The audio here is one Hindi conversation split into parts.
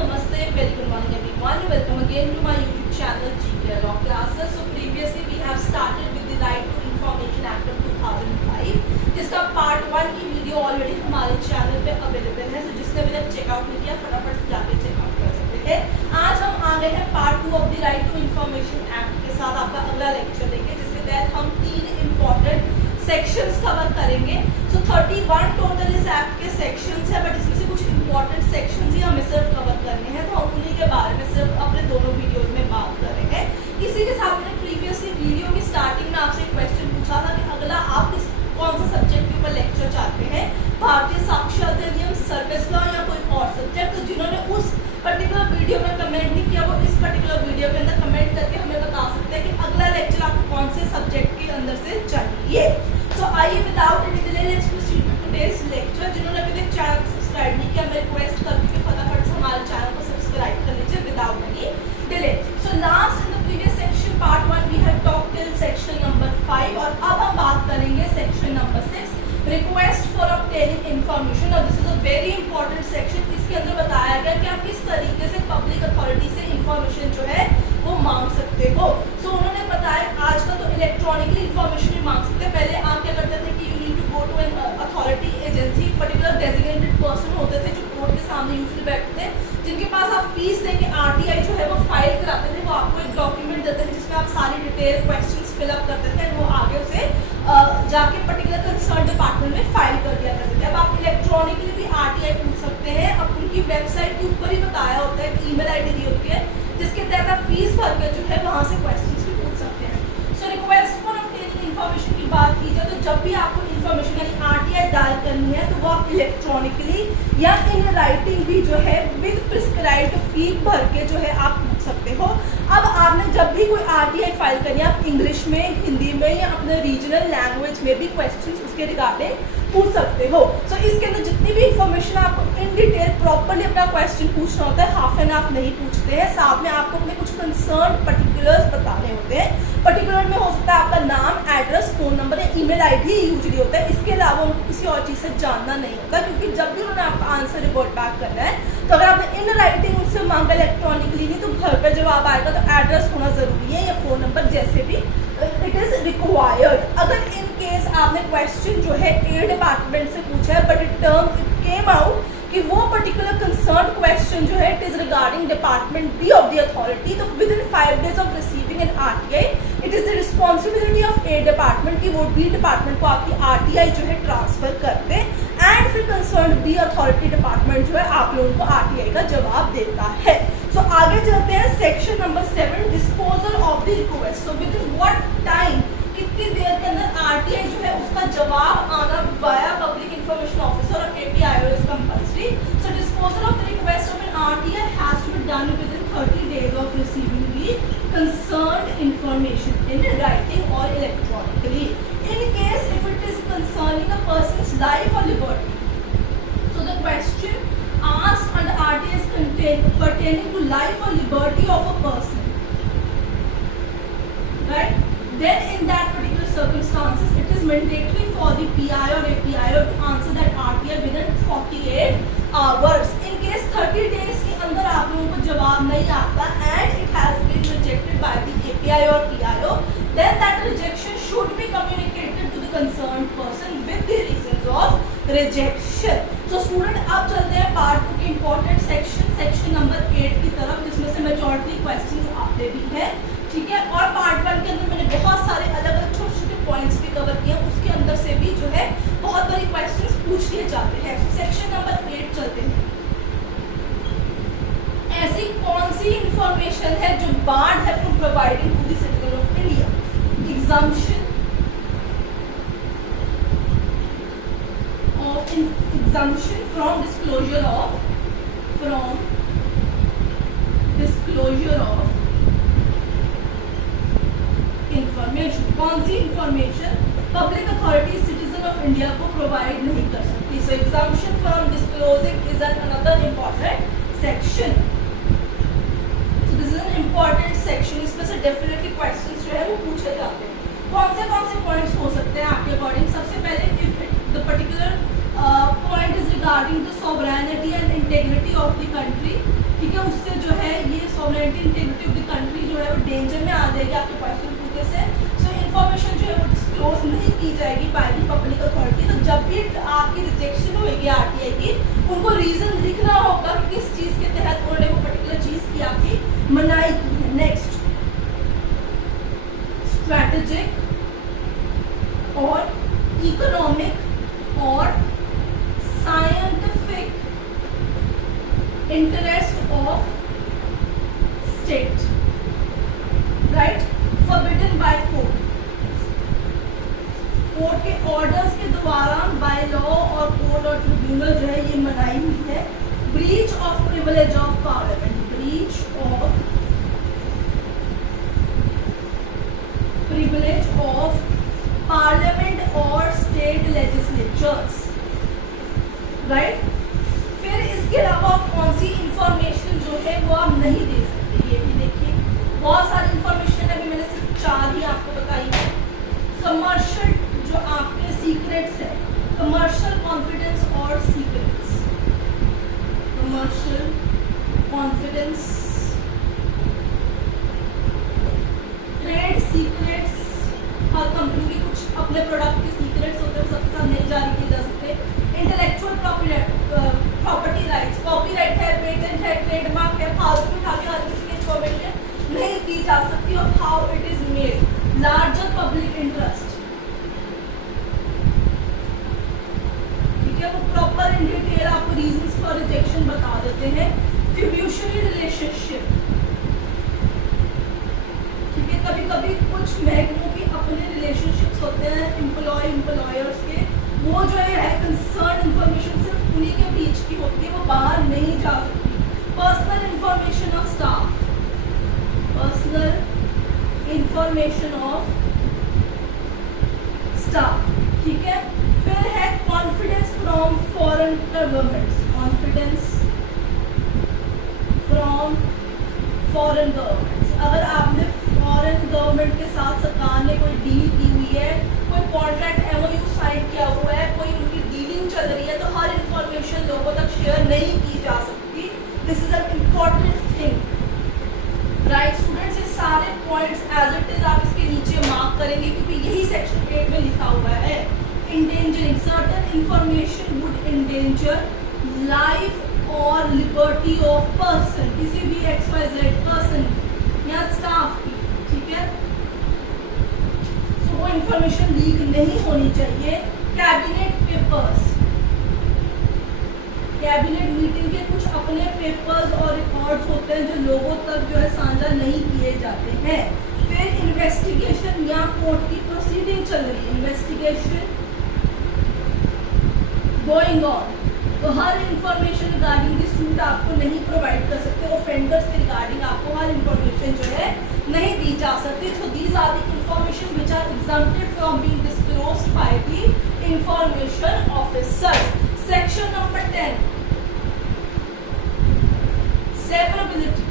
namaste, very good morning everyone. Welcome again to my YouTube channel GK Law Classes. So previously we have started with the Right to Information Act of 2005, जिसका पार्ट 1 की वीडियो ऑलरेडी हमारे चैनल पे अवेलेबल है. तो जिसने अभी तक चेकआउट नहीं किया फटाफट से जाके चेकआउट कर सकते हैं. आज हम आ गए हैं part 2 of the right to information act के साथ आपका अगला लेक्चर लेंगे, जिसके तहत हम 3 इम्पोर्टेंट सेक्शंस कवर करेंगे. सो 31 टोटल इस एक्ट के सेक्शंस है, बट इसमें से कुछ इंपॉर्टेंट सेक्शंस ही हमें सिर्फ कवर करने हैं. तो हम उन्हीं के बारे में सिर्फ अपने दोनों वीडियोस में बात कर रहे हैं. इसी के साथ मैंने प्रीवियसली वीडियो की स्टार्टिंग में आपसे एक क्वेश्चन पूछा था कि अगला आप कौन सा सब्जेक्ट के ऊपर लेक्चर चाहते हैं, भारतीय साक्ष्य अधिनियम, सर्विस लॉ या कोई और सब्जेक्ट. तो जिन्होंने उस पर्टिकुलर वीडियो में कमेंट नहीं किया वो इस पर्टिकुलर वीडियो के अंदर कमेंट करके हमें बता सकते हैं कि अगला लेक्चर आपको कौन से सब्जेक्ट के अंदर से चाहिए. सो आइए without any delay let's proceed to today's lecture. जिन्होंने अभी तक चैनल को सब्सक्राइब नहीं किया, मैं रिक्वेस्ट करती हूँ कि फटाफट से हमारे चैनल को सब्सक्राइब कर लीजिए without any delay. So last in the previous section part 1 we have talked till section number 5 और अब हम बात करेंगे section number 6 request for obtaining information. और this is a very important section. इसके अंदर बताया गया कि आप किस तरीके से पब्लिक अथॉरिटी से इंफॉर्मेशन जो है वो मांग सकते हो. सो उन्होंने बताया आजकल तो इलेक्ट्रॉनिकली इंफॉर्मेशन भी मांग सकते हैं. पहले आप क्या करते थे कि you need to go to an authority agency, particular designated person होते थे जो कोर्ट के सामने यूजुअली बैठते थे, जिनके पास आप फीस देके आरटीआई जो है वो फाइल कराते थे. वो आपको एक डॉक्यूमेंट देते थे जिसमें आप सारी डिटेल क्वेश्चंस फिलअप करते थे, वो आगे उसे जाके पर्टिकुलर कंसर्न डिपार्टमेंट में फाइल कर दिया करते थे. अब आप इलेक्ट्रॉनिकली भी आरटीआई पूछ सकते हैं. अब उनकी वेबसाइट के ऊपर ही बताया होता है, ईमेल आईडी दी होती है जिसके तहत आप फीस भरकर जो है वहाँ से क्वेश्चंस भी पूछ सकते हैं. So request for obtaining information की बात की जाए तो जब भी आपको इन्फॉर्मेशन यानी आरटीआई डायल करनी है तो वो आप इलेक्ट्रॉनिकली या इन राइटिंग भी जो है विद प्रिस्क्राइब्ड फी भर के जो है आप पूछ सकते हो. अब आपने जब भी कोई आरटीआई फाइल करनी है आप इंग्लिश में, हिंदी में या अपने रीजनल लैंग्वेज में भी क्वेश्चंस उसके रिगार्डिंग पूछ सकते हो. सो इसके अंदर जितनी भी इंफॉर्मेशन आपको इन डिटेल प्रॉपर्ली अपना क्वेश्चन पूछना होता है, हाफ एंड हाफ नहीं पूछते हैं. साथ में आपको अपने कुछ कंसर्न पर्टिकुलर्स बताने होते हैं. पर्टिकुलर में हो सकता है आपका नाम, एड्रेस, फोन नंबर या ईमेल आईडी यूजुअली होता है. इसके अलावा उनको किसी और चीज़ से जानना नहीं होता, क्योंकि जब भी उन्होंने आपका आंसर रिपोर्ट बैक करना है तो अगर आपने इन राइटिंग उनसे मांगा इलेक्ट्रॉनिकली नहीं तो घर पर जवाब आएगा. तो एड्रेस होना जरूरी है या फोन नंबर जैसे भी इट इज रिक्वायर्ड. अगर इन केस आपने क्वेश्चन जो है ए डिपार्टमेंट से पूछा है बट इट केम आउट कि वो पर्टिकुलर कंसर्न क्वेश्चन जो है it is regarding department B of the authority, तो within 5 days of receiving an RTI it is the responsibility of a department की वो बी डिपार्टमेंट को आपकी आरटीआई जो है ट्रांसफर करते हैं एंड फिर कंसर्न बी अथॉरिटी डिपार्टमेंट जो है आप लोगों को आरटीआई का जवाब देता है. सो आगे चलते हैं section number 7 disposal of the request. So with in what time, कितनी देर के अंदर आरटीआई जो है उसका जवाब आना वाया पब्लिक इंफॉर्मेशन ऑफिसर और APIO is compulsory. So disposal of the request of an RTI has to be done within 30 days of receiving the concerned information in writing और electronically. In case if it is concerning a person's life और liberty, so the question asked under RTA is pertaining to life or liberty of a person, right? Then in that particular circumstances it is mandatory for the PI or APIO to answer that RTA within 48 hours. In case 30 days के अंदर आप लोगों को जवाब नहीं आता and it has been rejected by the API or PIO, then that rejection should be communicated to the concerned person with the reasons of rejection. तो स्टूडेंट अब चलते हैं पार्ट 2 के इम्पोर्टेंट सेक्शन नंबर 8 की तरफ, जिसमें से मेजॉरिटी क्वेश्चंस आते भी हैं, ठीक है. और पार्ट 1 के अंदर मैंने बहुत सारे अलग अलग छोटे छोटे पॉइंट्स भी कवर किए हैं, उसके अंदर से भी जो है बहुत बड़ी क्वेश्चंस पूछ लिए जाते हैं. सेक्शन नंबर 8 चलते हैं. ऐसी कौन सी इंफॉर्मेशन है जो बार्ड है from providing to the citizen of India? Exemption exemption from disclosure of information. कौन सी information public authority citizen of India को प्रोवाइड नहीं कर सकती? सो exemption from disclosing is another important section. So this is an important section. इसमें से डेफिनेटली क्वेश्चंस जो है वो पूछे जाते हैं. कौन से पॉइंट्स हो सकते हैं आपके अकॉर्डिंग? सबसे पहले if the particular point is regarding the sovereignty and integrity of the country, ठीक है. भी आपकी रिजेक्शन होगी आरटीआई की, उनको रीजन लिखना होगा कि किस चीज के तहत उन्होंने वो पर्टिकुलर चीज की आपकी मनाई की है। नेक्स्ट, स्ट्रैटेजिक और इकोनॉमिक और scientific interest of state, right, forbidden by court, court के ऑर्डर्स के द्वारा बाय लॉ और कोर्ट और ट्रिब्यूनल जो है ये मनाई हुई है। Breach of privilege of parliament, breach of privilege of parliament और स्टेट लेजिस्लेचर्स, राइट। फिर इसके अलावा कौन सी इंफॉर्मेशन जो है वो आप नहीं दे सकते, ये भी देखिए बहुत सारी इंफॉर्मेशन है, अभी मैंने सिर्फ 4 ही आपको बताई है। कमर्शियल जो आपके सीक्रेट्स है, कमर्शियल कॉन्फिडेंस और secrets, commercial confidence, trade secrets, हर कंपनी के कुछ अपने प्रोडक्ट के सीक्रेट्स होते हैं, सबके साथ नहीं जारी किए जा सकते। इंटेलेक्चुअल प्रॉपर्टी राइट्स, कॉपीराइट है, पेटेंट है, ट्रेडमार्क है, फालतू उठा के हर किसी की इंफॉर्मेशन नहीं दी जा सकती और how it is made, larger public interest, ठीक है, वो प्रॉपर इन डिटेल आपको रीजंस फॉर रिजेक्शन बता देते हैं। फिड्यूशियरी रिलेशनशिप, ठीक है, कभी कभी कुछ महकमों की अपने रिलेशनशिप्स होते हैं एम्प्लॉयर्स के, वो जो है कंसर्न इंफॉर्मेशन सिर्फ उन्हीं के बीच की होती है, वो बाहर नहीं जा सकती। Personal information of staff, personal information of staff, ठीक है। फिर है confidence from foreign governments, confidence from foreign governments, अगर आपने फॉरेन गवर्नमेंट के साथ सरकार ने कोई डील की हुई है, कोई कॉन्ट्रैक्ट एमओयू साइन किया हुआ है, कोई उनकी डीलिंग चल रही है, तो हर इंफॉर्मेशन लोगों तक शेयर नहीं की जा सकती। This is an important thing, right students. ये सारे पॉइंट्स एज इट इज आप इसके नीचे मार्क करेंगे क्योंकि यही सेक्शन 8 में लिखा हुआ है। Endangering, certain information would endanger life और लिबर्टी ऑफ पर्सन, किसी भी XYZ पर्सन या स्टाफ की, ठीक है, वो इंफॉर्मेशन लीक नहीं होनी चाहिए। कैबिनेट पेपर्स, कैबिनेट मीटिंग के कुछ अपने पेपर्स और रिकॉर्ड्स होते हैं जो लोगों तक जो है साझा नहीं किए जाते हैं। फिर इन्वेस्टिगेशन या कोर्ट की प्रोसीडिंग चल रही है, इन्वेस्टिगेशन गोइंग ऑन, तो हर इंफॉर्मेशन रिगार्डिंग द सूट आपको नहीं प्रोवाइड कर सकते, ऑफेंडर्स के रिगार्डिंग आपको हर इंफॉर्मेशन जो है नहीं दी जा सकती। So these are the information which are exempted from being disclosed by the information officer. Section number 10, severability.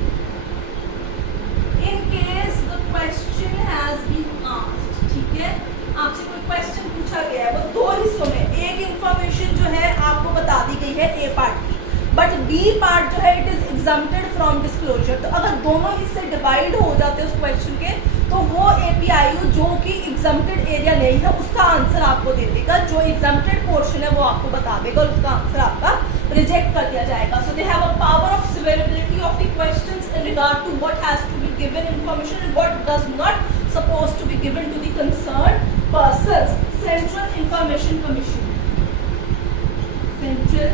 In case the question has been asked, ठीक है, आपसे कोई क्वेश्चन पूछा गया है, वो 2 हिस्सों में, एक इंफॉर्मेशन जो है आपको बता दी गई है ए पार्ट की, बट बी पार्ट जो है it is exempted from disclosure. तो अगर दोनों हिस्से डिवाइड हो जाते हैं उस क्वेश्चन के, तो वो एपीआईयू जो कि एग्जम्प्टेड एरिया नहीं है उसका आंसर आपको दे देगा, जो एग्जम्प्टेड पोर्शन है वो आपको बता देगा और उसका आंसर आपका रिजेक्ट कर दिया जाएगा। So they have a power of severability of the questions in regard to what has to be given information and what does not supposed to be given to the concerned persons. Central Information Commission, Central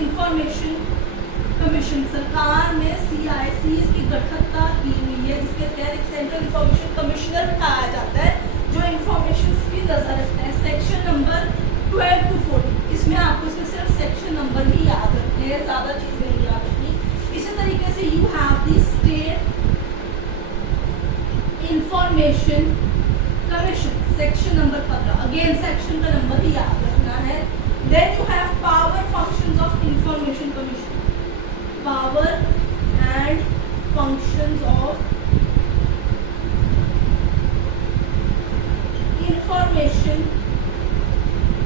Information Commission, सरकार ने CICs की गठनता की हुई है जिसके तहत एक सेंट्रल इंफॉर्मेशन कमिश्नर बिठाया जाता है जो इंफॉर्मेशन की नजर रखता है। सेक्शन नंबर 12 to 14, इसमें आपको इसमें सिर्फ सेक्शन नंबर ही याद रखने हैं, ज्यादा चीज नहीं याद रखनी। इसी तरीके से you have the state information commission, section number 15, again section का नंबर ही याद रखना है। Then you have power functions of information commission, power and functions of information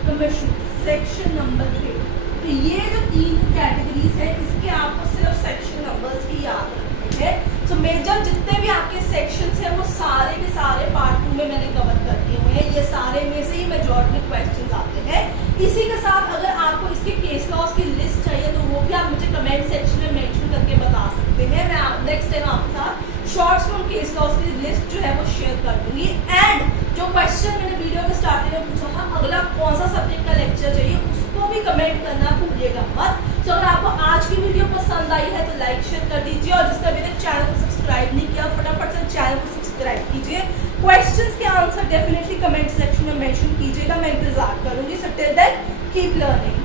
commission, section number 8। तो ये जो 3 कैटेगरीज है इसके आपको सिर्फ सेक्शन नंबर्स ही याद रखने हैं। सो मेजर जितने भी आपके सेक्शंस हैं वो सारे के सारे पार्ट 2 में मैंने कवर कर दिए हुए हैं। ये सारे में से ही मेजॉरिटी क्वेश्चन आते हैं। इसी के साथ अगर आपको इसके केस लॉस की लिस्ट चाहिए तो वो भी आप मुझे कमेंट सेक्शन में मेंशन करके बता सकते हैं। मैं नेक्स्ट टाइम आपके साथ शॉर्ट्स में केस लॉस की लिस्ट जो है वो शेयर कर दूंगी। एंड जो क्वेश्चन मैंने वीडियो के स्टार्टिंग में पूछा था, अगला कौन सा सब्जेक्ट का लेक्चर चाहिए, उसको भी कमेंट करना भूलिएगा मत। तो अगर आपको आज की वीडियो पसंद आई है तो लाइक शेयर कर दीजिए, और जिसने अभी तक चैनल को सब्सक्राइब नहीं किया फटाफट से चैनल को सब्सक्राइब कीजिए। क्वेश्चंस के आंसर डेफिनेटली कमेंट सेक्शन में मेंशन कीजिएगा, मैं इंतजार करूंगी। So till then keep learning.